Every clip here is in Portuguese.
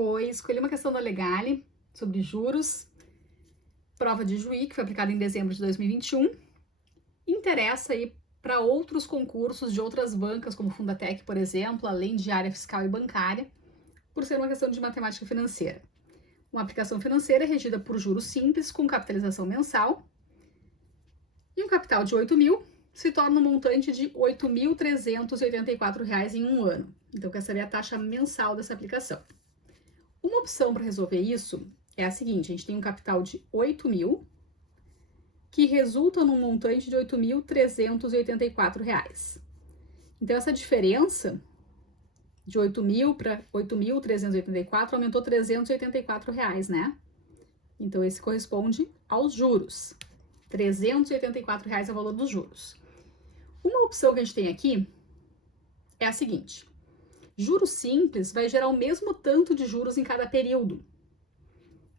Oi, escolhi uma questão da Legale sobre juros, prova de juí, que foi aplicada em dezembro de 2021. Interessa aí para outros concursos de outras bancas, como Fundatec, por exemplo, além de área fiscal e bancária, por ser uma questão de matemática financeira. Uma aplicação financeira é regida por juros simples, com capitalização mensal, e um capital de 8 mil se torna um montante de R$ 8.384 em um ano. Então, quer saber a taxa mensal dessa aplicação. Uma opção para resolver isso é a seguinte: a gente tem um capital de 8 mil, que resulta num montante de R$ 8.384. Então, essa diferença de 8 mil para 8.384 aumentou R$ 384, né? Então, esse corresponde aos juros. R$ 384 é o valor dos juros. Uma opção que a gente tem aqui é a seguinte: juros simples vai gerar o mesmo tanto de juros em cada período,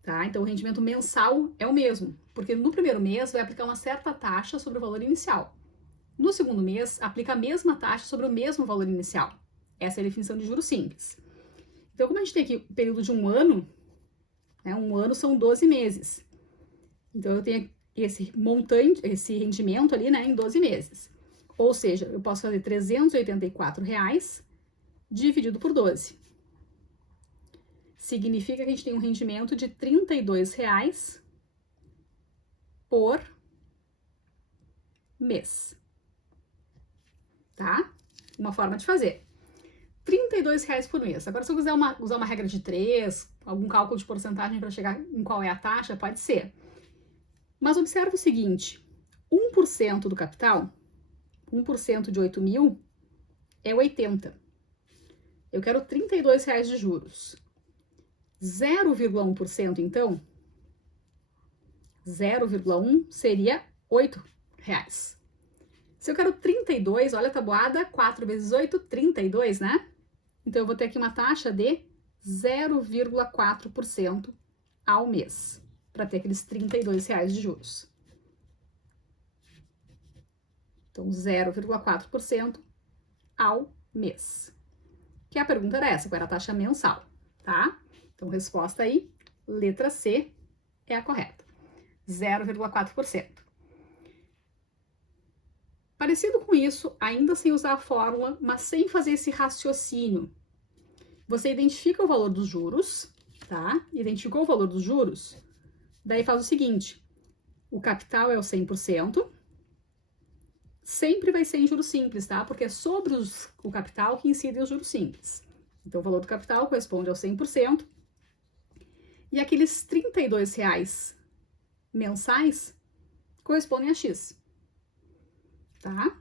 tá? Então, o rendimento mensal é o mesmo, porque no primeiro mês vai aplicar uma certa taxa sobre o valor inicial. No segundo mês, aplica a mesma taxa sobre o mesmo valor inicial. Essa é a definição de juros simples. Então, como a gente tem aqui o período de um ano, né? Um ano são 12 meses. Então, eu tenho esse montante, esse rendimento ali, né, em 12 meses. Ou seja, eu posso fazer R$ 384 dividido por 12. Significa que a gente tem um rendimento de R$ 32 por mês. Tá? Uma forma de fazer. R$ 32 por mês. Agora, se eu quiser usar uma regra de 3, algum cálculo de porcentagem para chegar em qual é a taxa, pode ser. Mas observe o seguinte: 1% do capital, 1% de 8 mil, é 80. Eu quero R$ 32 de juros. 0,1%, então, 0,1 seria R$ 8. Se eu quero 32, olha a tabuada, 4 vezes 8, 32, né? Então, eu vou ter aqui uma taxa de 0,4% ao mês, para ter aqueles R$ 32 de juros. Então, 0,4% ao mês. Que a pergunta era essa, qual era a taxa mensal, tá? Então, resposta aí, letra C é a correta. 0,4%. Parecido com isso, ainda sem usar a fórmula, mas sem fazer esse raciocínio. Você identifica o valor dos juros, tá? Identificou o valor dos juros? Daí faz o seguinte: o capital é o 100%, sempre vai ser em juros simples, tá? Porque é sobre o capital que incidem os juros simples. Então, o valor do capital corresponde ao 100%. E aqueles R$ 32 mensais correspondem a X. Tá?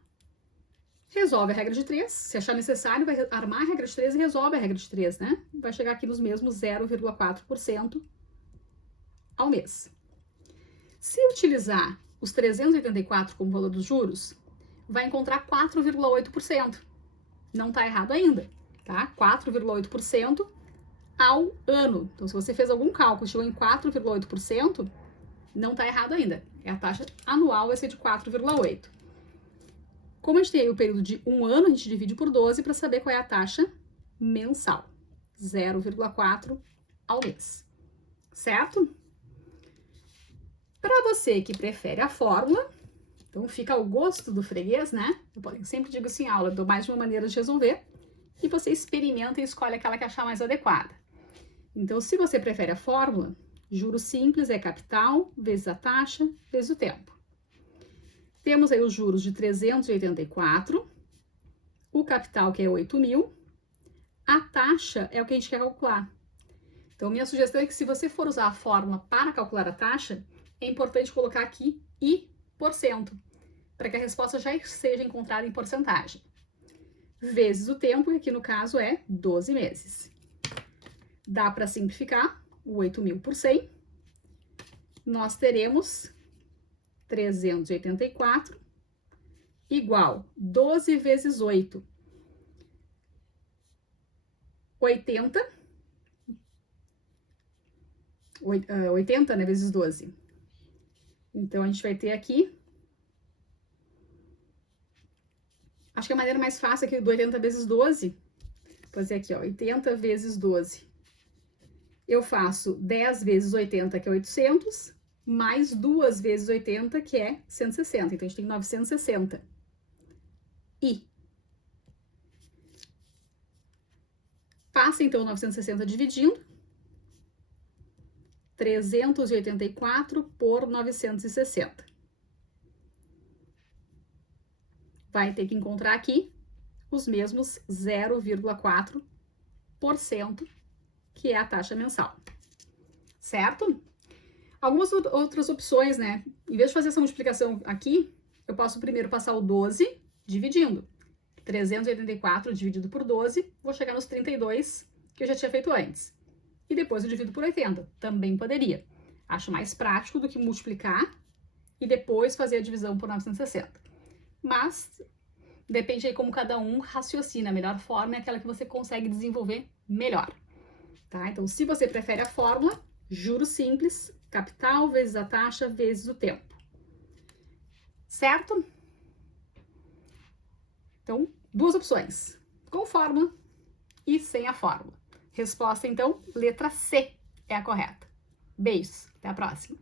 Resolve a regra de 3. Se achar necessário, vai armar a regra de 3 e resolve a regra de 3, né? Vai chegar aqui nos mesmos 0,4% ao mês. Se utilizar os 384 como valor dos juros, vai encontrar 4,8%. Não tá errado ainda, tá? 4,8% ao ano. Então, se você fez algum cálculo e chegou em 4,8%, não tá errado ainda. É a taxa anual, vai ser de 4,8%. Como a gente tem aí o período de um ano, a gente divide por 12 para saber qual é a taxa mensal. 0,4 ao mês. Certo? Para você que prefere a fórmula, então fica ao gosto do freguês, né? Eu sempre digo assim em aula, eu dou mais de uma maneira de resolver e você experimenta e escolhe aquela que achar mais adequada. Então, se você prefere a fórmula, juros simples é capital vezes a taxa vezes o tempo. Temos aí os juros de 384, o capital que é 8 mil, a taxa é o que a gente quer calcular. Então, minha sugestão é que se você for usar a fórmula para calcular a taxa, é importante colocar aqui I%, para que a resposta já seja encontrada em porcentagem. Vezes o tempo, que aqui no caso é 12 meses. Dá para simplificar o 8 mil por 100. Nós teremos 384 igual 12 vezes 8, 80, 80, né, vezes 12. Então, a gente vai ter aqui, acho que a maneira mais fácil aqui do 80 vezes 12, vou fazer aqui, ó, 80 vezes 12. eu faço 10 vezes 80, que é 800, mais 2 vezes 80, que é 160. Então, a gente tem 960. E passa, então, 960 dividindo. 384 por 960. Vai ter que encontrar aqui os mesmos 0,4%, que é a taxa mensal. Certo? Algumas outras opções, né? Em vez de fazer essa multiplicação aqui, eu posso primeiro passar o 12 dividindo. 384 dividido por 12, vou chegar nos 32, que eu já tinha feito antes. E depois eu divido por 80. Também poderia. Acho mais prático do que multiplicar e depois fazer a divisão por 960. Mas depende aí como cada um raciocina. A melhor forma é aquela que você consegue desenvolver melhor. Tá? Então, se você prefere a fórmula, juros simples, capital vezes a taxa vezes o tempo. Certo? Então, duas opções. Com fórmula e sem a fórmula. Resposta, então, letra C é a correta. Beijos, até a próxima.